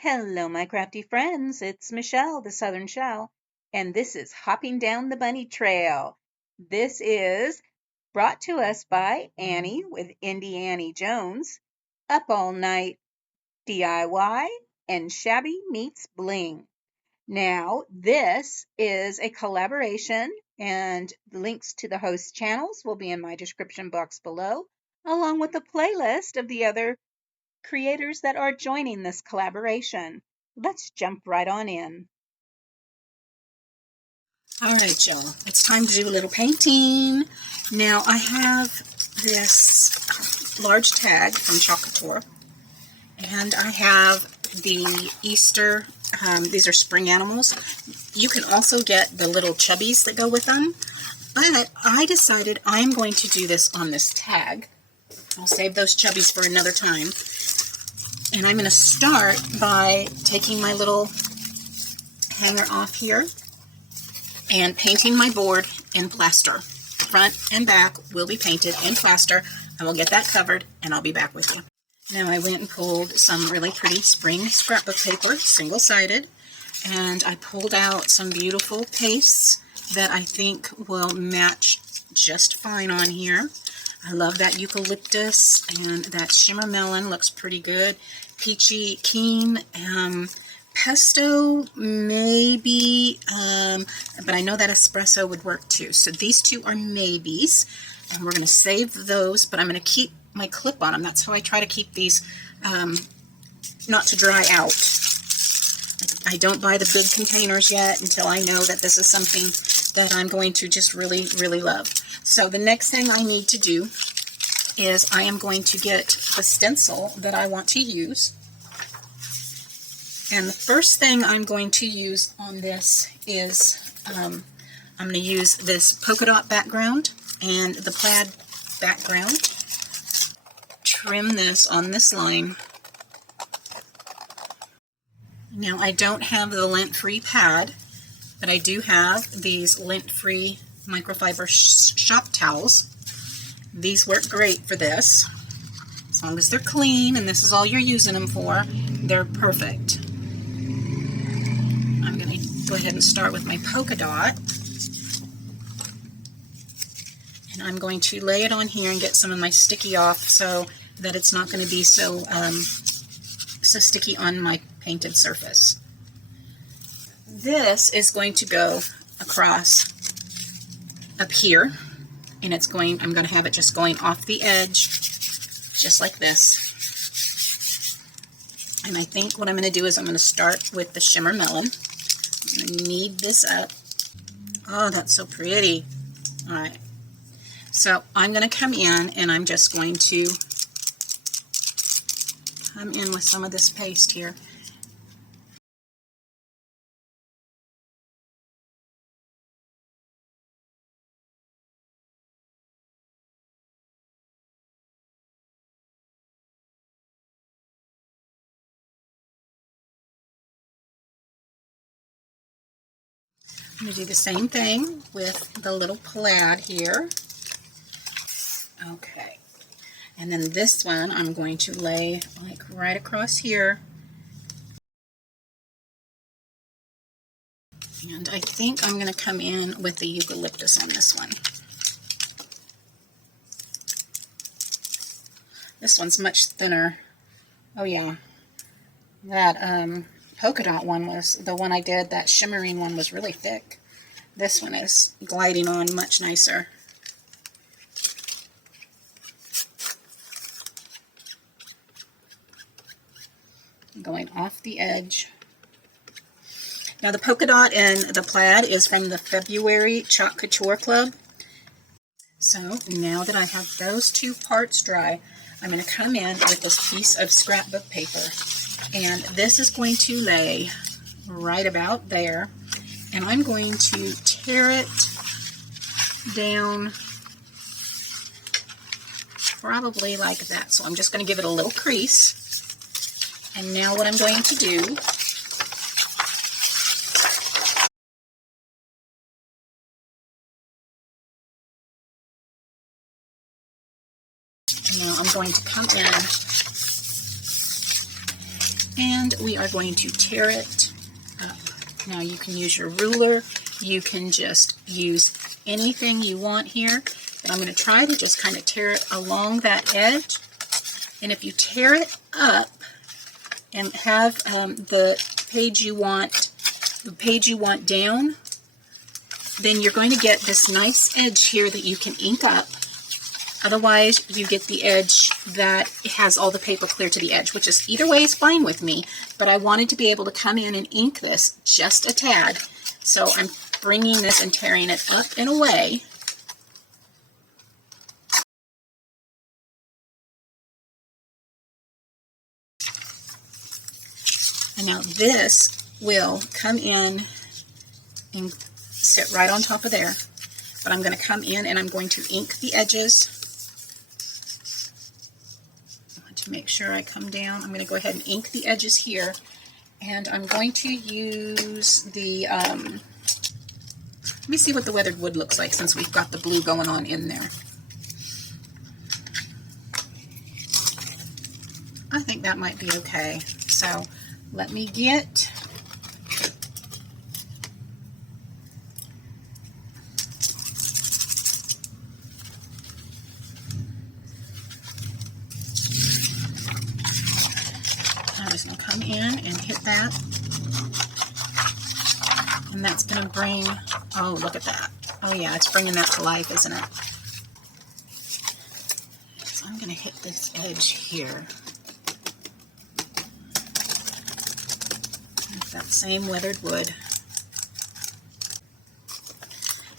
Hello, my crafty friends. It's Michelle, the Southern Shell, and this is Hopping Down the Bunny Trail. This is brought to us by Annie with Indie Annie Jones, Up All Night DIY, and Shabby Meets Bling. Now, this is a collaboration, and links to the host channels will be in my description box below, along with a playlist of the other creators that are joining this collaboration. Let's jump right on in. All right, y'all, it's time to do a little painting. Now I have this large tag from Chalk Couture, and I have the Easter, these are spring animals. You can also get the little chubbies that go with them, but I decided I'm going to do this on this tag. I'll save those chubbies for another time. And I'm going to start by taking my little hanger off here and painting my board in plaster. Front and back will be painted in plaster. I will get that covered and I'll be back with you. Now I went and pulled some really pretty spring scrapbook paper, single-sided, and I pulled out some beautiful pastes that I think will match just fine on here. I love that eucalyptus, and that shimmer melon looks pretty good. Peachy keen, pesto maybe, but I know that espresso would work too. So these two are maybes, and we're going to save those, but I'm going to keep my clip on them. That's how I try to keep these not to dry out. I don't buy the big containers yet until I know that this is something that I'm going to just really, really love. So the next thing I need to do is I am going to get the stencil that I want to use. And the first thing I'm going to use on this is I'm going to use this polka dot background and the plaid background. Trim this on this line. Now I don't have the lint-free pad, but I do have these lint-free microfiber shop towels. These work great for this. As long as they're clean and this is all you're using them for, they're perfect. I'm going to go ahead and start with my polka dot. And I'm going to lay it on here and get some of my sticky off so that it's not going to be so sticky on my painted surface. This is going to go across up here, and I'm going to have it just going off the edge, just like this. And I think what I'm going to do is I'm going to start with the shimmer melon. I'm going to knead this up. Oh, that's so pretty. All right. So I'm going to come in and I'm just going to come in with some of this paste here. I'm going to do the same thing with the little plaid here. Okay. And then this one I'm going to lay like right across here. And I think I'm going to come in with the eucalyptus on this one. This one's much thinner. Oh yeah. That polka dot one was, the one I did, that shimmering one was really thick. This one is gliding on much nicer. Going off the edge. Now the polka dot and the plaid is from the February Chalk Couture Club. So now that I have those two parts dry, I'm going to come in with this piece of scrapbook paper. And this is going to lay right about there. And I'm going to tear it down probably like that. So I'm just going to give it a little crease. And now what I'm going to do I'm going to come in and we are going to tear it up. Now you can use your ruler, you can just use anything you want here, but I'm going to try to just kind of tear it along that edge. And if you tear it up and have the page you want down, then you're going to get this nice edge here that you can ink up. Otherwise, you get the edge that has all the paper clear to the edge, which is either way is fine with me, but I wanted to be able to come in and ink this just a tad. So I'm bringing this and tearing it up and away. And now this will come in and sit right on top of there. But I'm going to come in and I'm going to ink the edges. To make sure I come down, I'm going to go ahead and ink the edges here, and I'm going to use the, let me see what the weathered wood looks like since we've got the blue going on in there. I think that might be okay. So let me get I'm just going to come in and hit that, and that's going to bring, oh, look at that. Oh yeah, it's bringing that to life, isn't it? So I'm going to hit this edge here with that same weathered wood.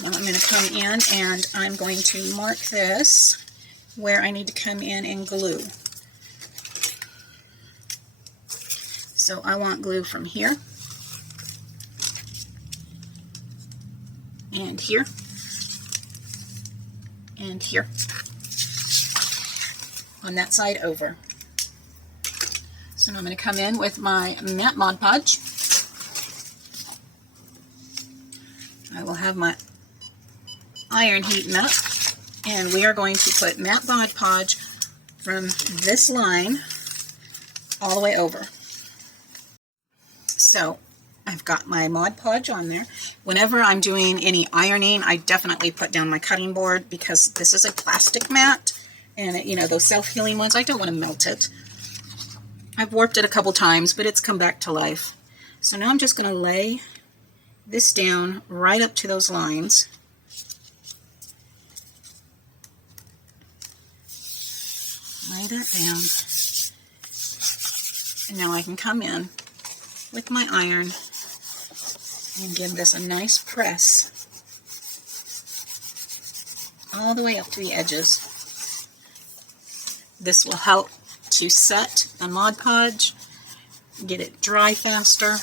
Now I'm going to come in and I'm going to mark this where I need to come in and glue. So I want glue from here, and here, and here, on that side over. So now I'm going to come in with my matte Mod Podge. I will have my iron heating up, and we are going to put matte Mod Podge from this line all the way over. So I've got my Mod Podge on there. Whenever I'm doing any ironing, I definitely put down my cutting board because this is a plastic mat, and you know, those self-healing ones, I don't want to melt it. I've warped it a couple times, but it's come back to life. So now I'm just going to lay this down right up to those lines. Lay that down. And now I can come in with my iron and give this a nice press all the way up to the edges. This will help to set the Mod Podge, get it dry faster.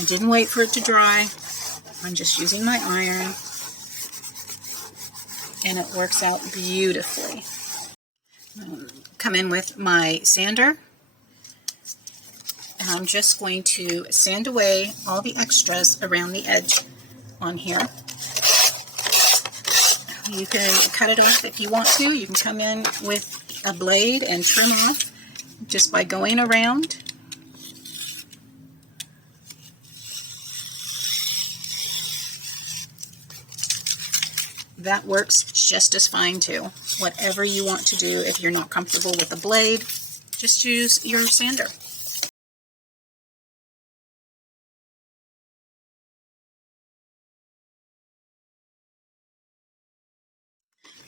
I didn't wait for it to dry. I'm just using my iron, and it works out beautifully. Come in with my sander, and I'm just going to sand away all the extras around the edge on here. You can cut it off if you want to. You can come in with a blade and trim off just by going around. That works just as fine too. Whatever you want to do, if you're not comfortable with a blade, just use your sander.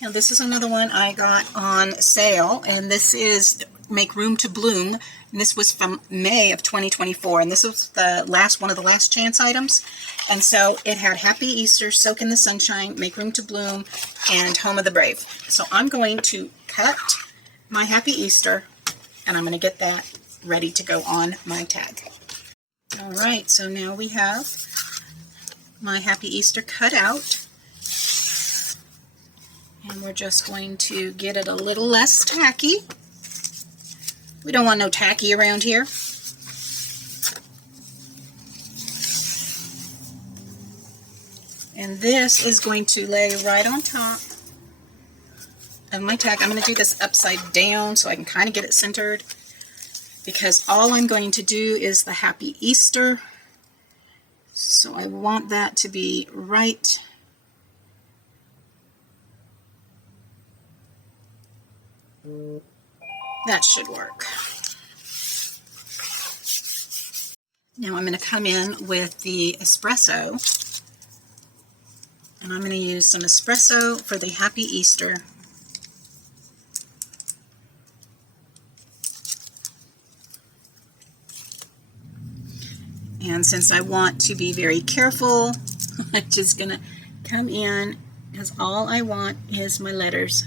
Now this is another one I got on sale, and this is Make Room to Bloom, and this was from May of 2024, and this was the last one of the last chance items. And so it had Happy Easter, Soak in the Sunshine, Make Room to Bloom, and Home of the Brave. So I'm going to cut my Happy Easter, and I'm going to get that ready to go on my tag. Alright, so now we have my Happy Easter cut out. And we're just going to get it a little less tacky. We don't want no tacky around here. And this is going to lay right on top of my tag. I'm going to do this upside down so I can kind of get it centered. because all I'm going to do is the Happy Easter. So I want that to be right that should work. Now I'm going to come in with the espresso, and I'm going to use some espresso for the Happy Easter. And since I want to be very careful, I'm just going to come in, because all I want is my letters.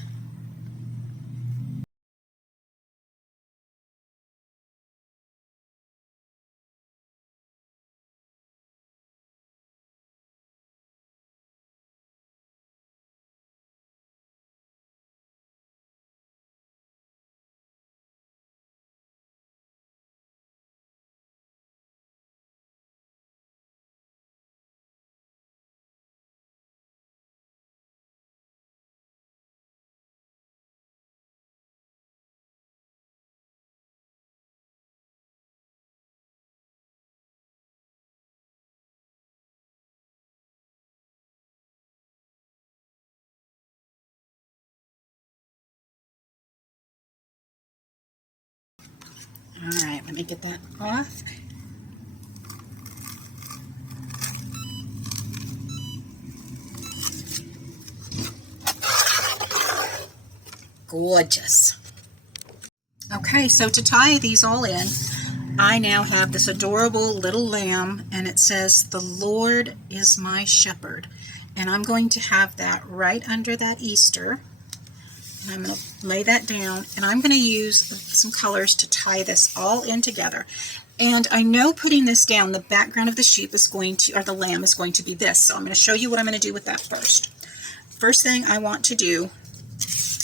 All right, let me get that off. Gorgeous. Okay, so to tie these all in, I now have this adorable little lamb, and it says, "The Lord is my shepherd." And I'm going to have that right under that Easter. And I'm going to lay that down, and I'm going to use some colors to tie this all in together. And I know putting this down, the background of the sheep is going to, or the lamb is going to be this. So I'm going to show you what I'm going to do with that first. First thing I want to do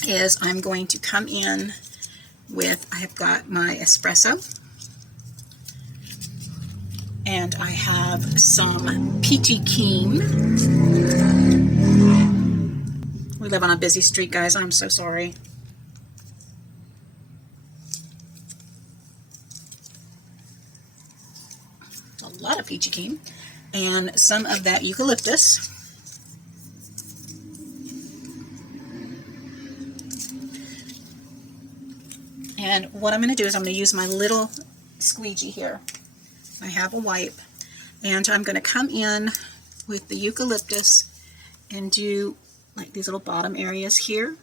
is I'm going to come in with, I've got my espresso, and I have some peachy keen. We live on a busy street, guys. I'm so sorry. A lot of peachy keen, and some of that eucalyptus. And what I'm going to do is I'm going to use my little squeegee here. I have a wipe, and I'm going to come in with the eucalyptus and do like these little bottom areas here.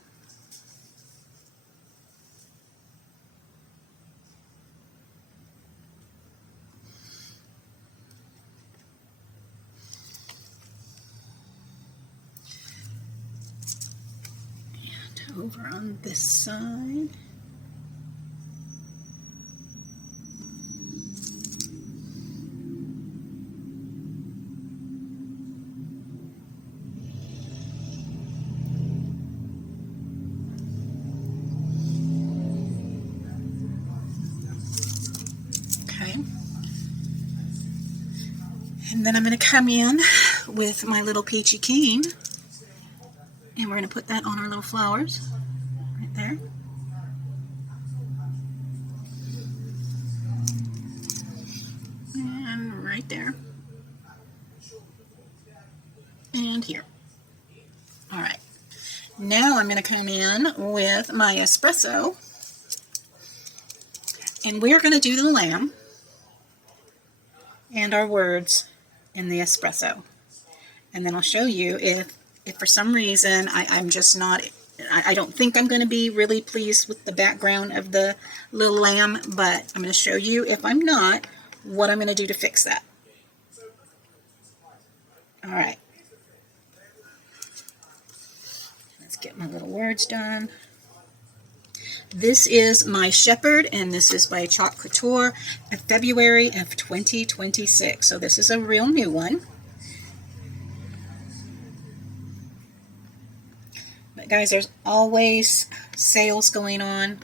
And over on this side. And then I'm going to come in with my little peachy keen, and we're going to put that on our little flowers right there. And right there. And here. All right. Now I'm going to come in with my espresso, and we're going to do the lamb and our words in the espresso. And then I'll show you if for some reason I'm just not, I don't think I'm going to be really pleased with the background of the little lamb, but I'm going to show you if I'm not, what I'm going to do to fix that. All right. Let's get my little words done. This is my shepherd, and this is by Chalk Couture of February of 2026. So this is a real new one. But guys, there's always sales going on.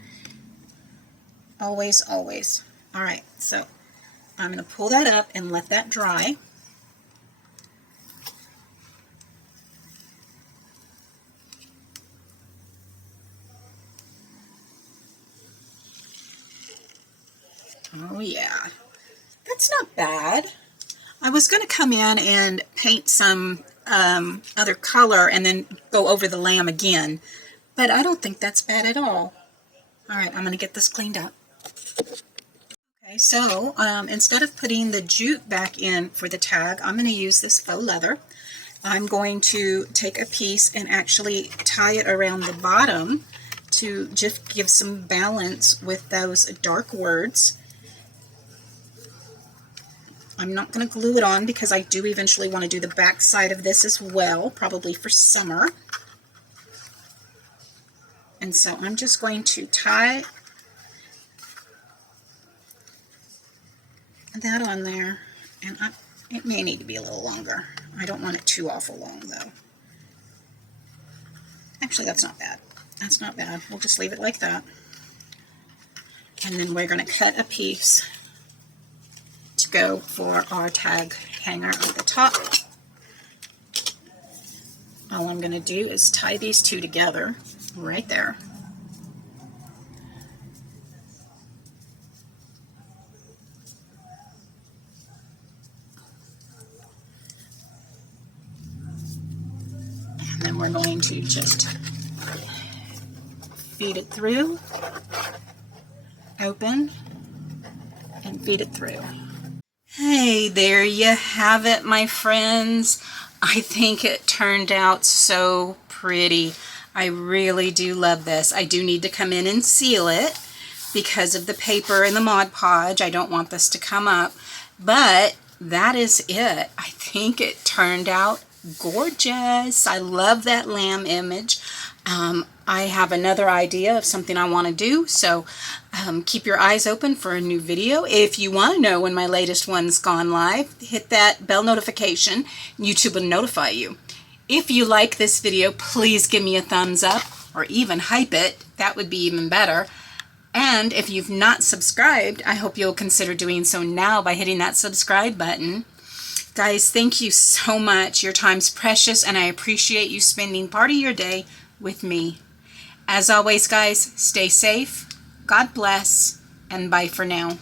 Always, always. All right, so I'm going to pull that up and let that dry. Oh yeah, that's not bad. I was going to come in and paint some other color and then go over the lamb again, but I don't think that's bad at all. All right, I'm going to get this cleaned up. Okay, so instead of putting the jute back in for the tag, I'm going to use this faux leather. I'm going to take a piece and actually tie it around the bottom to just give some balance with those dark words. I'm not going to glue it on because I do eventually want to do the back side of this as well, probably for summer. And so I'm just going to tie that on there, and it may need to be a little longer. I don't want it too awful long though. Actually, that's not bad. That's not bad. We'll just leave it like that. And then we're going to cut a piece to go for our tag hanger at the top. All I'm going to do is tie these two together right there. And then we're going to just feed it through, open, and feed it through. Hey, there you have it, my friends. I think it turned out so pretty. I really do love this. I do need to come in and seal it because of the paper and the Mod Podge. I don't want this to come up, but that is it. I think it turned out gorgeous. I love that lamb image. I have another idea of something I want to do, so keep your eyes open for a new video. If you want to know when my latest one's gone live, hit that bell notification. YouTube will notify you. If you like this video, please give me a thumbs up or even hype it. That would be even better. And if you've not subscribed, I hope you'll consider doing so now by hitting that subscribe button. Guys, thank you so much. Your time's precious, and I appreciate you spending part of your day with me. As always, guys, stay safe, God bless, and bye for now.